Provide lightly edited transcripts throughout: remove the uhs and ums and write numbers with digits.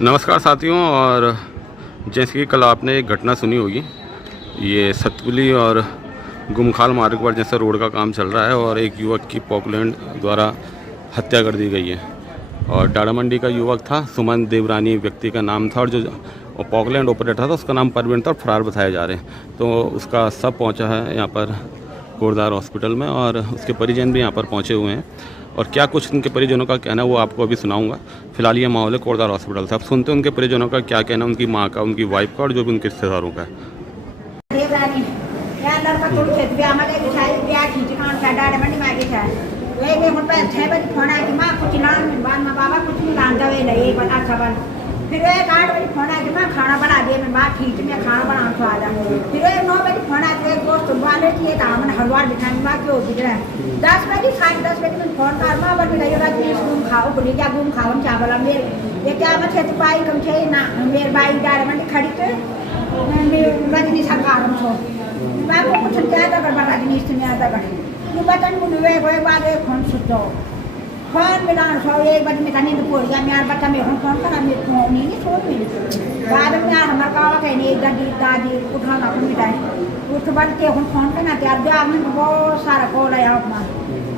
नमस्कार साथियों, और जैसे कि कल आपने एक घटना सुनी होगी, ये सतपुली और गुमखाल मार्ग पर जैसे रोड का काम चल रहा है और एक युवक की पॉकलैंड द्वारा हत्या कर दी गई है। और डाड़ामंडी का युवक था, सुमन देवरानी व्यक्ति का नाम था, और जो पॉकलैंड ऑपरेटर था उसका नाम परवीन था और फरार बताए जा रहे हैं। तो उसका सब पहुंचा है यहाँ पर कोटद्वार हॉस्पिटल में, और उसके परिजन भी यहाँ पर पहुँचे हुए हैं। और क्या कुछ उनके परिजनों का कहना है वो आपको अभी सुनाऊंगा। फिलहाल ये माहौल है कोटद्वार हॉस्पिटल से, आप सुनते हैं उनके परिजनों का क्या कहना, उनकी माँ का, उनकी वाइफ का और जो भी उनके रिश्तेदारों का है। फिर 8 बजे फोन आया कि मैं खाना बना दिया, मैं बात ठीक मैं खाना बना तो आ जाऊँ। फिर 9 बजे फोन आया तो एक दोस्त वाले थी मैंने हलवार दिखाने माँ क्यों दिख रहा है। 10 बजे 10:30 बजे मैं फोन कर माँ बन गई घूम खाओ बोली क्या घूम खाओ हम क्या बोला मेरे ये क्या मैं खेती पाई कम थे ना मेरे बाई डायमंड खड़ी थे रजनी सरकार छो मैं को कुछ क्या था कर रजनी से मैं आता कर ये बटन को वे कोई बात है फोन सुतो फोन मिला सो एक बजे में कहीं तो बोल गया मेरा बच्चा मेरे फोन करा मेरे फोन नहीं छोड़ मिली बाद में हमारा कावा कहीं एक दादी दादी उठाना को मिटाई उठ बढ़ के फोन करना त्यार जा में बहुत सारा कॉल आया अपना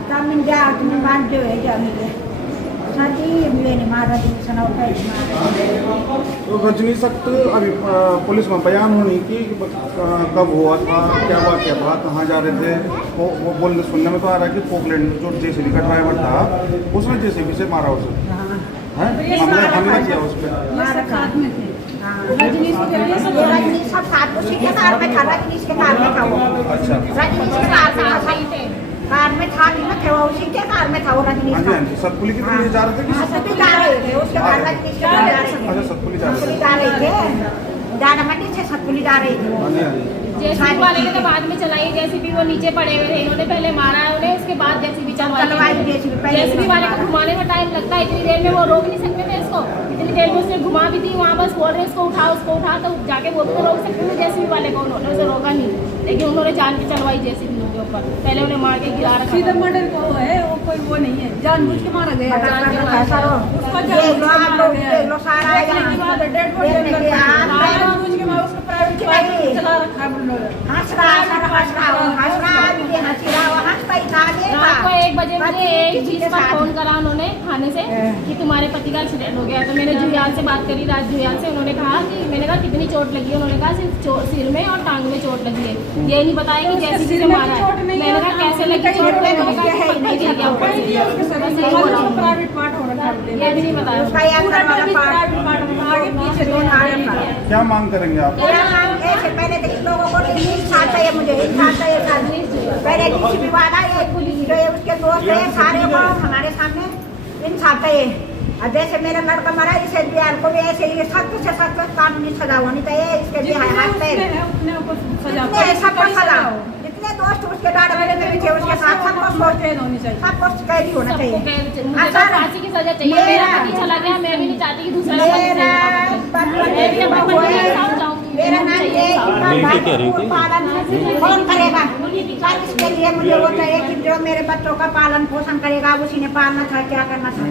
तब मैं जा तुम मान जो है जा मिले साथी मिले नहीं मारा दी सुनाओ तो रजनी सख्त अभी पुलिस में बयान होने की कब हुआ था, क्या बात क्या था, कहाँ जा रहे थे, वो बोलने सुनने में तो आ रहा है कि पोकलैंड जो जेसीबी का ड्राइवर था उसने जेसीबी से मारा उसे, हमला किया उस पर। रजनी सब साथ में सीधे कार में था, रजनी के कार में था वो। अच्छा रजनी के कार में था, सही थे कार में था कि मैं वो उसी के कार में था वो रजनी। हाँ जी सतपुली की तरफ जा रहे थे कि सतपुली जा रहे थे उसके बाद रजनी के कार अच्छा सतपुली जा रहे थे डाड़ामंडी से सतपुली जा रहे थे। जेसीबी वाले ने तो बाद में चलाई जेसीबी, वो नीचे पड़े हुए थे, इन्होंने पहले मारा है उन्हें, उसके बाद जेसीबी चलवाई। जेसीबी वाले को घुमाने में टाइम लगता है, इतनी देर में वो रोक नहीं सकते थे इसको, इतनी देर में उसने घुमा भी दी, वहाँ बस बोल रहे इसको उठा तो जाके वो तो रोक सकते थे जेसीबी वाले को, उन्होंने उसे रोका नहीं, लेकिन उन्होंने जान के चलवाई जेसीबी के ऊपर, पहले उन्हें मार के गिरा रखा। सीधा मर्डर को है वो, कोई वो नहीं है, जानबूझ के मारा गया चला रखा रात को 1 बजे मुझे एक चीज पर फोन करा उन्होंने थाने से कि तुम्हारे पति का एक्सीडेंट हो गया। तो मैंने जुयाल से बात करी, राज जुयाल से, उन्होंने कहा कि मैंने कहा कितनी चोट लगी है, उन्होंने कहा सिर्फ सिर में और टांग में चोट लगी है, ये नहीं बताया कि जैसे से मारा है। मैंने कहा कैसे लगी चोट, प्राइवेट पार्ट हो रखा है, ये भी नहीं बताया। क्या मांग करेंगे आप? पहले तो इन लोगों को इंसाफ चाहिए, मुझे इंसाफ चाहिए, पहले विवाद है उसके दोस्त है सारे को हमारे सामने इंसाफ चाहिए। और जैसे मेरा लड़का मरा इसे बिहार को भी ऐसे ही सख्त से सख्त कानूनी सजा होनी चाहिए, इसके लिए हाथ पे सबको सजा, जितने दोस्त उसके डाड़े में भी थे उसके साथ सबको कैदी होना चाहिए, फांसी की सजा चाहिए। मेरा पति चला गया, मैं भी नहीं चाहती कि दूसरा मेरा कौन करेगा इसके लिए मुझे वो चाहिए कि जो मेरे बच्चों का पालन पोषण करेगा उसी ने पालना था, क्या करना था।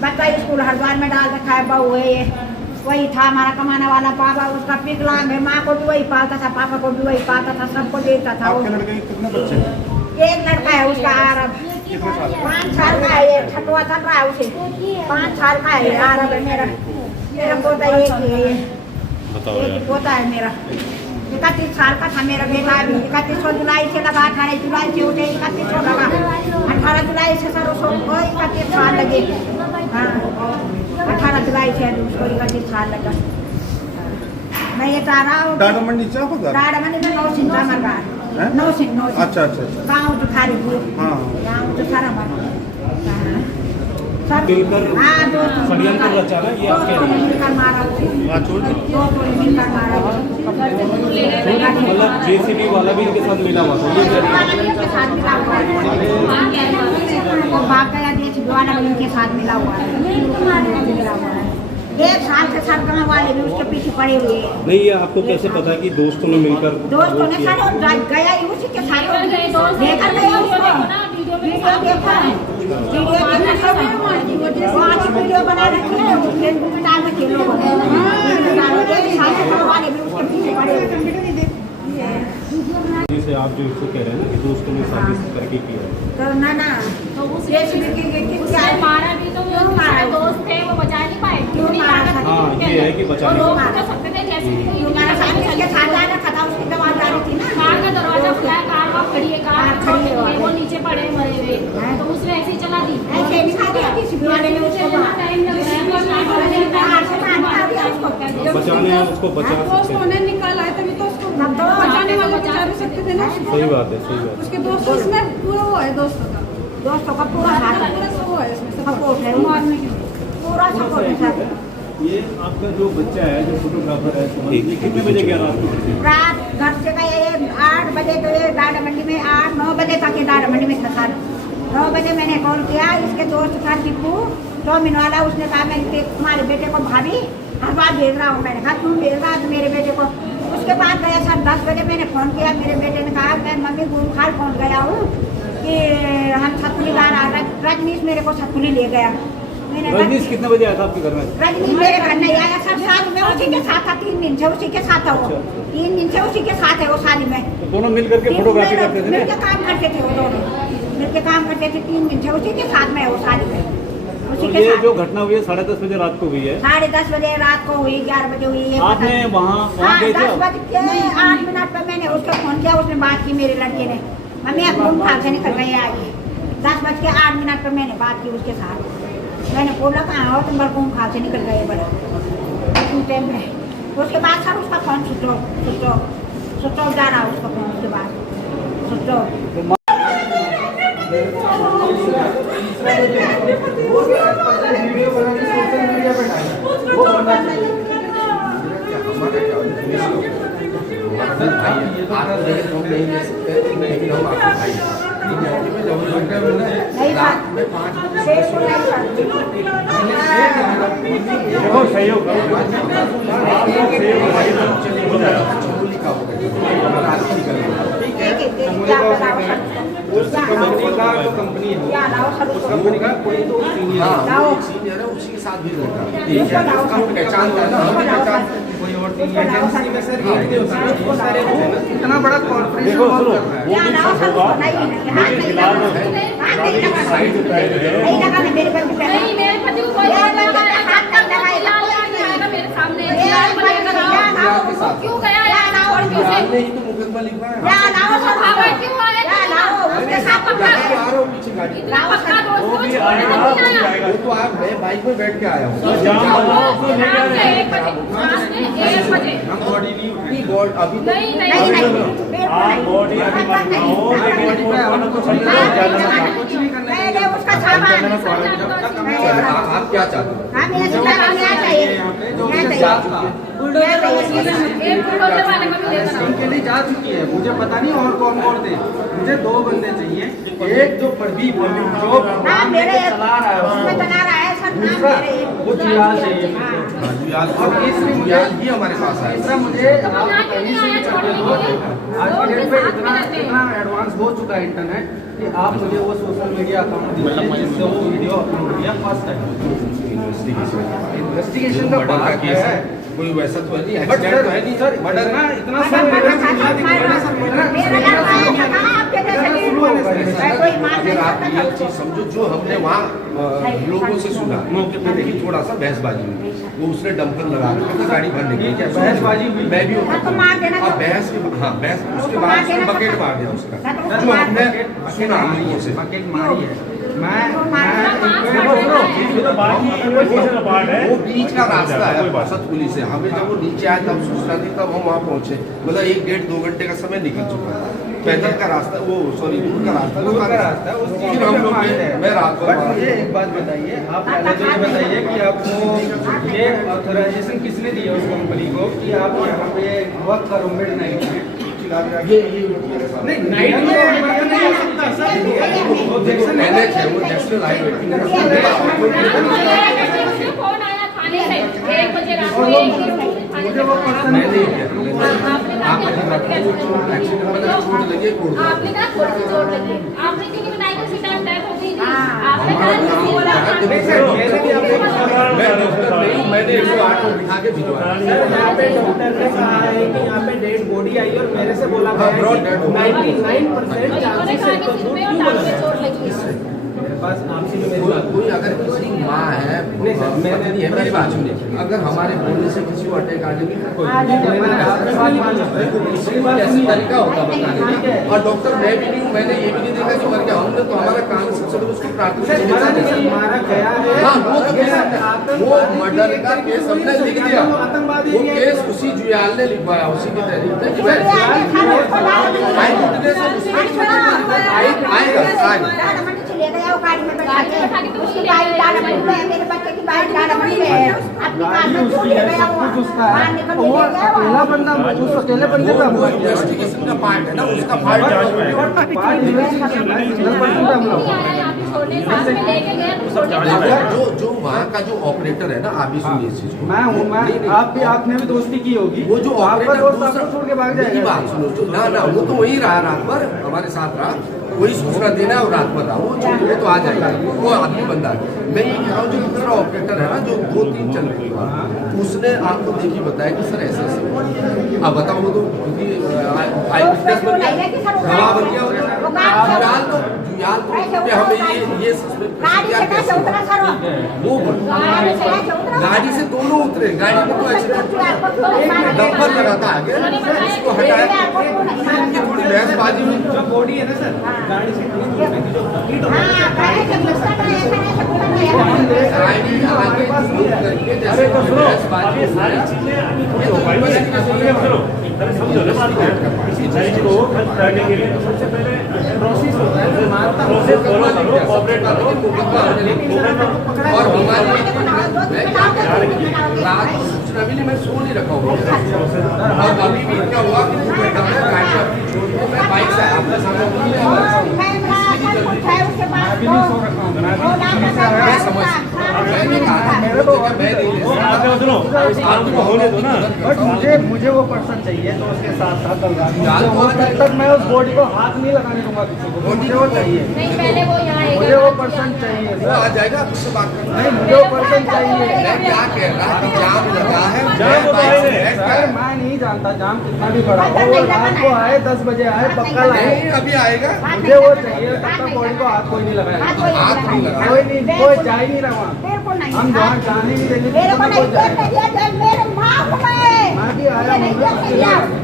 बच्चा स्कूल हरिद्वार में डाल रखा है, बहू है ये वही था हमारा कमाने वाला, पापा उसका विकलांग है, माँ को भी वही पालता था, पापा को भी वही पालता था, सबको देता था। कितने बच्चे? एक लड़का है उसका आरब, 5 साल का है, छठवा चल रहा है उसे, 5 साल का है आरब है मेरा पोता एक ही है, एक पोता है मेरा। 31 साल का था मेरा बेटा, अभी 31 जुलाई से लगा, 18 जुलाई से उठे 31 लगा, 18 जुलाई से सर उसको 31 साल लगे। हाँ 18 जुलाई से उसको 31 साल लगा। मैं ये चाह रहा हूँ डाड़ामंडी में 9 सिंह मरगा 9 सिंह अच्छा गाँव तो खारी गाँव तो सारा षड्यंत्र रचा है ये आपके मतलब जेसीबी वाला भी इनके साथ मिला हुआ था, ये भाग गया, जेसीबी वाला भी इनके साथ मिला हुआ है। 1 साल से सब गाँव वाले भी उसके पीछे पड़े हुए हैं। नहीं, ये आपको कैसे पता कि दोस्तों ने मिलकर दोस्तों ने किया? सारे गया ही उसी के साथ लेकर गया उसको। वीडियो देखा है, वीडियो बना रखी है, फेसबुक में डाल रखी है लोगों ने। सारे गाँव वाले भी उसके पीछे पड़े हुए हैं। जैसे आप जो इसको कह रहे हैं ना कि दोस्तों ने साजिश करके किया है। करना ना तो क्या उसने मारा भी तो वो हमारे दोस्त थे, वो बचा नहीं पाए। क्यों नहीं मारा था? हाँ, ये है कि बचा और नहीं रोक पाए। तो सकते थे, जैसे भी कोई हमारा सामने इसके साथ आना था, उसकी दवा जा रही थी ना। कार का दरवाजा खुला है, कार वहाँ खड़ी है, कार खड़ी है वहाँ। वो नीचे पड़े मरे हुए, तो उसने ऐसे ही चला दी। ऐसे दिखा दिया किसी भी वाले ने उसको टाइम लग रहा है, बचाने हैं उसको बचा दोस्त सकते हैं। उन्हें निकाला है तभी तो उसको बचाने वाले बचा भी सकते थे ना उसको। सही बात है, सही बात है। उसके दोस्त उसमें पूरा वो है दोस्तों का दोस्तों का पूरा हाथ पूरा वो है उसमें सपोर्ट है, मारने के लिए। पूरा सपोर्ट है सब। ये आपका जो बच्चा है, जो फोटोग्राफर है, ये कितने बजे गया रात को? रात घर से गए 8 बजे, तो ये दाड़ा मंडी में 8-9 बजे तक ये दाड़ा मंडी में था सर। 9 बजे मैंने कॉल किया, इसके दोस्त था टिप्पू चौमिन वाला, उसने कहा मैं तुम्हारे बेटे को भाभी हर बार भेज रहा हूँ। मैंने कहा तुम भेज रहा तो मेरे बेटे को। उसके बाद गया सर 10 बजे मैंने फ़ोन किया, मेरे बेटे ने कहा मैं मम्मी गुमखाल पहुँच गया हूँ कि हम सतपुली ला रहा। रजनीश मेरे को सतपुली ले गया। मैंने कहा रजनीश कितने बजे आया था आपके घर में? रजनीश मेरे घर नहीं आया सर, शादी में उसी के साथ था। 3 दिन से उसी के साथ था वो। 3 दिन से उसी के साथ है वो शादी में। तो दोनों मिल करके फोटोग्राफी करते थे मिलके ना? काम करते थे वो दोनों, मिलके काम करते थे। 3 दिन से उसी के साथ में है वो शादी में, उसी तो के ये साथ। जो घटना हुई है 10:30 बजे रात को हुई है। 10:30 बजे रात को हुई, 11 बजे हुई है। आपने वहाँ गए थे? 10 बज के 8 मिनट पर मैंने उसको फोन किया, उसने बात की मेरे लड़के ने। मम्मी अब गुमखाल से निकल गए आज। 10 बज के 8 मिनट पर मैंने बात की उसके साथ। मैंने बोला कहाँ हो तुम? गुमखाल से निकल गए बड़ा टाइम में। उसके बाद सर उसका फोन स्विच ऑफ जा रहा उसका फोन। उसके बाद स्विच ऑफ। नहीं सहयोग कंपनी का कोई तो सीनियर है, उसी के साथ भी रहता है। उसका पहचानता है ना, हमें पहचान कोई और एजेंसी में सर एक नहीं होता ना, बहुत सारे होते हैं ना। इतना बड़ा कॉर्पोरेशन वर्क कर रहा है। नहीं, मेरे पति को कोई हाथ नहीं लगाया, हाथ नहीं लगाया, मेरे सामने क्यों गया यार? और क्यों से आपने ही तो मुकदमा लिखा है। क्यों आया? इतना पक्का दोस्त को छोड़ने नहीं आया। वो तो आप मैं बाइक में बैठ के आया हूँ। रात के 1 बजे हम बॉडी नहीं उठाई। बॉडी अभी तो नहीं बॉडी अभी मत बनाओ, लेकिन कुछ नहीं करना मैंने उसका सामान आप क्या चाहते हो? हमें चाहिए एक बुलडोजर वाले को भी लेकर आओ। के लिए जा चुकी है। मुझे पता नहीं और कौन कौन थे। मुझे 2 बंदे चाहिए। एक जो प्रदीप जो नाम मेरे चला रहा है उसमें उसको, बना रहा है सर। नाम दूसरा मेरे वो जियाल चाहिए। और तीसरी मुझे भी हमारे पास आया। तीसरा मुझे आज के डेट पे इतना एडवांस हो चुका है इंटरनेट कि आप मुझे वो सोशल मीडिया अकाउंट दीजिए जिससे वो वीडियो अपलोड किया फर्स्ट टाइम। इन्वेस्टिगेशन का बात है, कोई वैसा तो नहीं, बट एक्सीडेंट तो है नहीं सर मर्डर इतना ना। इतना अगर आप ये चीज समझो, जो हमने वहाँ लोगों से सुना, मौके पे देखी थोड़ा सा बहसबाजी हुई। वो उसने डंपर लगा रखा था गाड़ी भरने के लिए। बहसबाजी हुई। मैं भी होता तो मार देना अब बहस के हाँ बहस उसके बाद उसने बकेट मार दिया उसका, जो हमने सुना लोगों से। बकेट मारी है। वो बीच का रास्ता है सतपुली से। हमें जब वो नीचे आया तब सूचना दी, तब हम वहाँ पहुँचे। मतलब 1-1.5-2 घंटे का समय निकल चुका था। पैदल का रास्ता, वो सॉरी दूर का रास्ता, दूर का रास्ता उस चीज फिर हम लोग मैं रात को बट मुझे एक बात बताइए, आप पहले तो ये बताइए कि आपको ये ऑथराइजेशन किसने दी है उस कंपनी को कि आप यहाँ पे वर्क करो मिडनाइट में? ये नहीं, नाइट में नहीं हो सकता सर। मैनेज है वो नेशनल हाईवे। उसने फोन आया थाने से मुझे वो पर्सन नहीं किया। आपने कहा थोड़ी सी चोट लगी, आपने क्यों नहीं बताया कि उसी टाइम डेथ हो गई थी? आपने कहा किसी बोला मैंने 108 को बिठा के भिजवाया। यहाँ पे डॉक्टर ने कहा है कि यहाँ पे डेड बॉडी आई और मेरे से बोला गया है कि 99% चांसेस है तो झूठ क्यों बोला है? चोट लगी बस आपसे भी मेरी बात कोई अगर किसी माँ है पत्नी है, मेरी बात सुनिए, अगर हमारे बोलने से किसी को अटैक आ जाएगी फिर कोई कैसे तरीका होता बताने का। और डॉक्टर मैं भी नहीं हूँ, मैंने ये भी नहीं देखा कि मर गया। हमने तो हमारा काम सबसे पहले उसको प्राथमिक चिकित्सा दी। मारा गया है। हाँ वो तो केस वो मर्डर का केस हमने लिख दिया, वो केस उसी जुयाल ने लिखवाया, उसी की तहरीर में कि आएगा ले गया वो गाड़ी में बैठा के उसकी बाइक डाला बनी में मेरे बच्चे की बाइक डाला बनी में अपनी कार में क्यों ले गया वो मारने को ले गया वो अकेला बंदा उस अकेले बंदे का वो इन्वेस्टिगेशन का पार्ट है ना, उसका पार्ट जो वहाँ का जो ऑपरेटर है ना, आप भी सुनिए इस चीज को। मैं हूँ, मैं आपने भी दोस्ती की होगी। वो जो आपका ऑपरेटर दोस्त आपको छोड़ के भाग मेरी जाएगा। बात सुनो, जो ना वो तो वही रहा रात भर हमारे साथ रहा, वही सूचना देना है और रात भर रहा, वो तो आ जाएगा, वो आदमी बंदा है। मैं ये कह रहा हूँ जो दूसरा ऑपरेटर है ना, जो 2-3 चल रही है, उसने आपको देखिए बताया कि सर ऐसे ऐसे अब बताओ वो तो क्योंकि आई विटनेस बन गया, गवाह बन गया, जुयाल तो कि हमें ये वो गाड़ी से दोनों उतरे, गाड़ी में तो एक्सीडेंट डंपर लगा था आगे, उसको हटाया, थोड़ी बहसबाजी हुई। जो बॉडी है ना सर, गाड़ी से गाड़ी आगे move करके जैसे बहसबाजी और हमारी रात को सूचना मिली, मैं सो नहीं रखा हूँ और अभी भी क्या हुआ कि वो बैठा है गाड़ी अपनी छोड़ के मैं बाइक से आया अपने सामने मैं समझ मैंने कहा मेरे को मैं नहीं ले बट मुझे वो पर्सन चाहिए तो उसके साथ साथ तब तक मैं उस बॉडी को हाथ नहीं लगाने दूंगा किसी को, मुझे वो चाहिए, नहीं पहले वो यहाँ आएगा, मुझे वो पर्सन चाहिए वो आ जाएगा, आप उससे बात करना। नहीं, मुझे वो पर्सन चाहिए। मैं क्या कह रहा कि जाम लगा है, सर मैं नहीं जानता जाम कितना भी बड़ा हो, वो रात को आए 10 बजे आए पक्का लाए, नहीं अभी आएगा, मुझे वो चाहिए, तब तक बॉडी को हाथ कोई नहीं लगाएगा, हाथ नहीं लगा कोई नहीं, कोई जा ही नहीं रहा वहाँ, हम जहाँ जाने नहीं देंगे, मेरे को नहीं मेरे माँ हूँ मैं भी आया हूँ,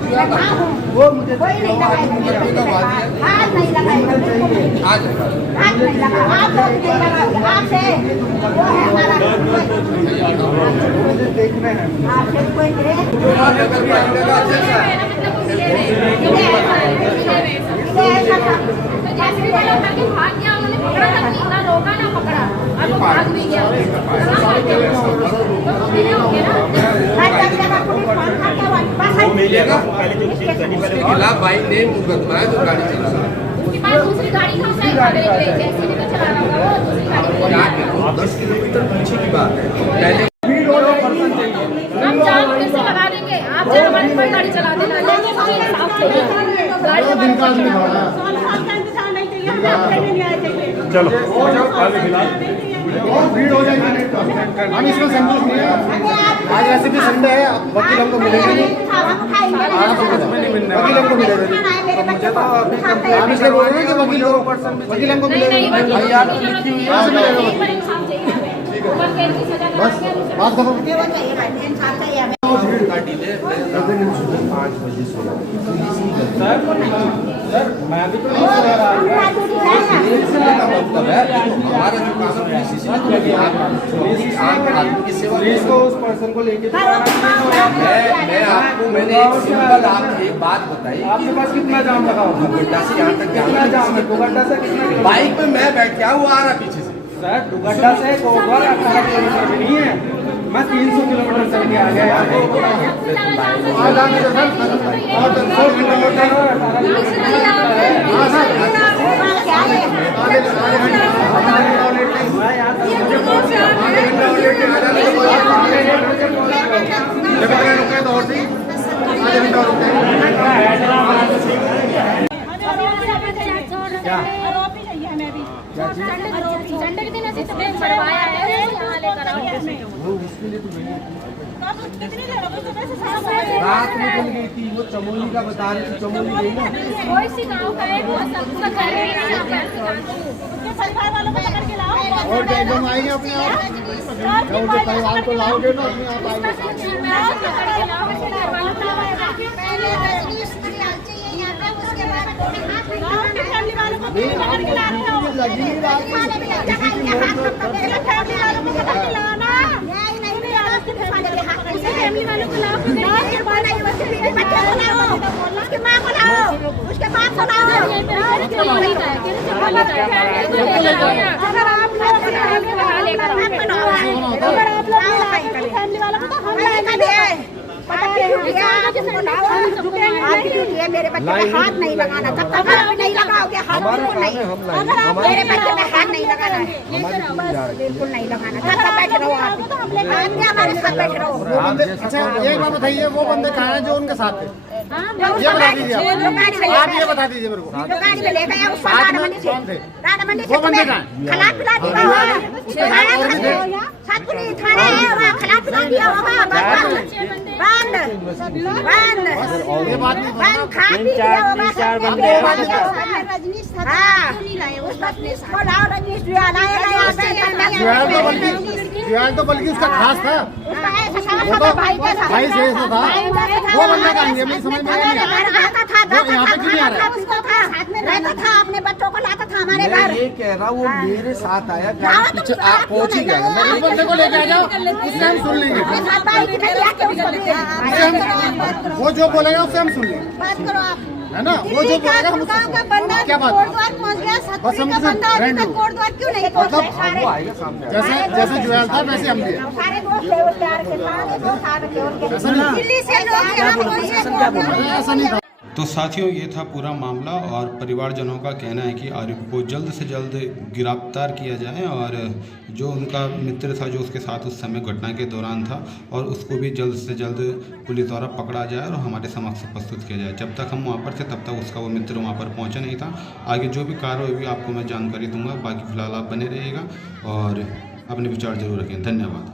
मैं माँ हूँ, वो मुझे कोई नहीं लगाएगा, हाथ नहीं लगाएगा, आ जाएगा। हाथ नहीं लगा, आप लोग नहीं लगाओगे, आपसे वो है हमारा मुझे देखने हैं। आपसे कोई नहीं नगर पालिका का अध्यक्ष है। जैसे वाला करके भाग गया, उन्होंने पकड़ा तक नहीं, ना रोका ना पकड़ा, अब वो भाग भी गया। वो मिलेगा उसके खिलाफ बाई नेम मुकदमा है जो गाड़ी चला रहा है। उसके पास दूसरी गाड़ी था, उसे भागने के लिए जैसे भी तो चला रहा होगा वो दूसरी गाड़ी को। क्या कह रहा हूँ, 10 किलोमीटर पीछे की बात है, पहले हम जाम फिर से लगा देंगे, आप जब हमारी कोई गाड़ी चला देना, लेकिन मुझे इंसाफ चाहिए, गाड़ी हमारी कोई चला। चलो आगे फिलहाल और भीड़ हो जाएगी, हम इसमें संतुष्ट नहीं है। आज वैसे भी संडे है, वकील हमको मिलेगा नहीं, वकील हमको मिलेगा नहीं, आप इसलिए बोल रहे हैं कि वकील हमको मिलेगा नहीं, भाई यार लिखी हुई है, बस बात करो। गाड़ी ले 5 बजे से सर मैं भी तो नहीं सुना रहा, मतलब है हमारा जो काम है सीसीटीवी की सेवा पुलिस को उस पर्सन को लेके मैं आपको मैंने एक सिंपल आपको एक बात बताई, आपके पास कितना जाम लगा होगा, दुगड्डा से यहाँ तक कितना जाम है, दुगड्डा से कितना बाइक में मैं बैठ गया, वो आ रहा पीछे से। सर दुगड्डा से कोटवा 18 किलोमीटर भी नहीं है, मैं 300 किलोमीटर चल के आ गया यार, क्या है? आरोपी चाहिए हमें भी संडे के दिन ऐसे मरवाया है, यहाँ लेकर आओ। वो उसके लिए तो नहीं कितनी देर हो गई सुबह से 7 बजे रात में बन गई थी, वो चमोली का बता रही थी, चमोली गई ना। कोई सी गाँव का है, वो सबका घर भी नहीं आता है। उसके परिवार वालों को पकड़ के लाओ और जब आएंगे अपने आप जब परिवार को लाओगे ना अपने आप आएंगे। फैमिली वालों को पकड़ के लाओ लगी नहीं बात फैमिली वालों को पकड़ के लाओ ना फैमिली वालों को लाओ उसके माँ को लाओ उसके बाप को लाओ अगर आप फैमिली वालों को तो हम मेरे बच्चे में हाथ नहीं लगाना, तब तक नहीं लगाओगे हाथ बिल्कुल नहीं। अगर आप मेरे बच्चे में हाथ नहीं लगाना है, बिल्कुल नहीं लगाना, तब तक बैठे रहो आप हमारे साथ बैठे रहो। अच्छा एक बात बताइए, वो बंदे कहाँ हैं जो उनके साथ थे? ये बता दीजिए आप ये बता दीजिए मेरे को। गाड़ी में ले गया उसको राधा मंडी से, राधा मंडी से वो बंदे कहाँ हैं? खिला पिला दिया होगा, सतपुरी थाने है वहाँ खिला पिला दिया होगा, बंद बंद ये बात नहीं बंद खा पी दिया होगा। रजनीश उसको लाओ, रजनीश जुआल तो बल्कि उसका खास था, वो तो भाई से ऐसा था। वो बंदा कहाँ है? मुझे समझ में नहीं आया। वो यहाँ पे क्यों नहीं आ रहा है? उसको था रहता था, अपने बच्चों को लाता था हमारे घर। ये कह रहा वो मेरे साथ आया, गाड़ी पीछे आप पहुंच ही गया। मैं इस बंदे को लेके आ जाओ, उससे हम सुन लेंगे। वो जो बोलेगा उससे हम सुन लेंगे, बात करो आप, है ना? वो जो बोलेगा हम उससे का बंदा क्या बात? कोटद्वार पहुंच गया, सतपुरी का बंदा अभी तक कोटद्वार क्यों नहीं पहुंचा? वो आएगा सामने। जैसे जुआल था वैसे हम भी हैं। सारे दोस्त थे उसके यार के, सारे दोस्त आ रखे उनके, ऐसा नहीं। दिल्ली से लोग यहाँ पहुंचे। अरे ऐसा नहीं था। तो साथियों, ये था पूरा मामला और परिवारजनों का कहना है कि आरिफ को जल्द से जल्द गिरफ्तार किया जाए और जो उनका मित्र था जो उसके साथ उस समय घटना के दौरान था, और उसको भी जल्द से जल्द पुलिस द्वारा पकड़ा जाए और हमारे समक्ष प्रस्तुत किया जाए। जब तक हम वहाँ पर थे तब तक उसका वो मित्र वहाँ पर पहुँचा नहीं था। आगे जो भी कार्रवाई हुई आपको मैं जानकारी दूंगा। बाकी फिलहाल आप बने रहिएगा और अपने विचार जरूर रखें। धन्यवाद।